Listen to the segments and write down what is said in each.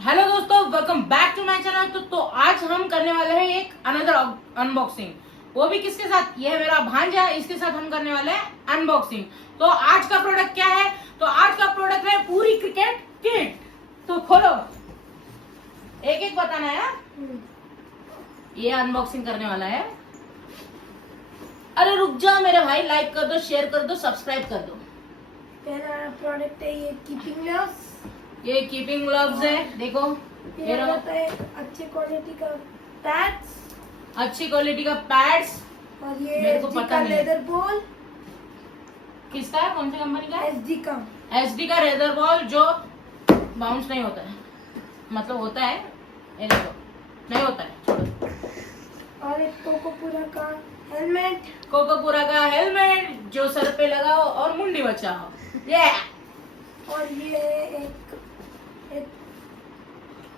Hello दोस्तों, welcome back to my channel. तो आज हम करने वाले हैं एक अनदर अनबॉक्सिंग, वो भी किसके साथ? ये है मेरा भांजा, इसके साथ हम करने वाले हैं अनबॉक्सिंग। तो आज का प्रोडक्ट क्या है? तो आज का प्रोडक्ट है पूरी क्रिकेट किट। तो खोलो, एक एक बताना है। ये अनबॉक्सिंग करने वाला है। अरे रुक जाओ मेरे भाई, लाइक कर दो, शेयर कर दो, सब्सक्राइब कर दो। पहला प्रोडक्ट है ये कीपिंग ग्लव्स। ये कीपिंग ग्लव्स है, देखो ये आता है अच्छी क्वालिटी का पैड्स, अच्छी क्वालिटी का पैड्स। और ये मेरे को एसडी पता का नहीं। Leather ball. किसका है? कौन सी कंपनी का है? एसडी का। एसडी का लेदर बॉल जो बाउंस नहीं होता है, मतलब होता है, ये देखो नहीं होता है, छोड़ो। और एक कोकोपुरा का हेलमेट। कोकोपुरा का हेलमेट जो सर पे लगाओ और मुंडी बचाओ। ये और ये एक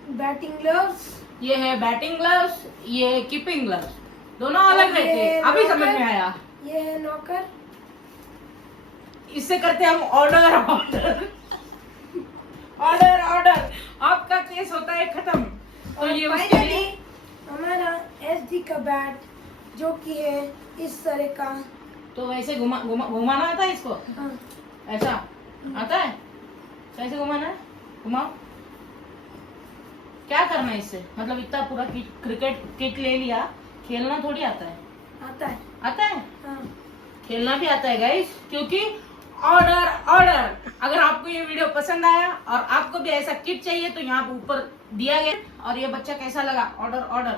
बैटिंग ग्लव्स। ये है बैटिंग ग्लव्स, ये कीपिंग ग्लव्स, दोनों अलग और रहते ये हैं। अभी समझ नॉकर। में आया। ये है नॉकर। इससे करते हम ऑर्डर ऑर्डर ऑर्डर ऑर्डर। आपका केस होता है खत्म। तो और ये उसके फाइनली लिए हमारा एसडी का बैट जो कि है इस तरह का। तो वैसे घुमाना आता है इसको, हाँ, ऐसा आता है? कैसे घुमाना है? घुमाओ। क्या करना है इससे? मतलब इतना पूरा क्रिकेट किट ले लिया, खेलना थोड़ी आता है। आता है। आता है, हाँ। खेलना भी आता है गाइस, क्योंकि ऑर्डर ऑर्डर। अगर आपको ये वीडियो पसंद आया और आपको भी ऐसा किट चाहिए तो यहाँ पे ऊपर दिया गया। और ये बच्चा कैसा लगा? Order order.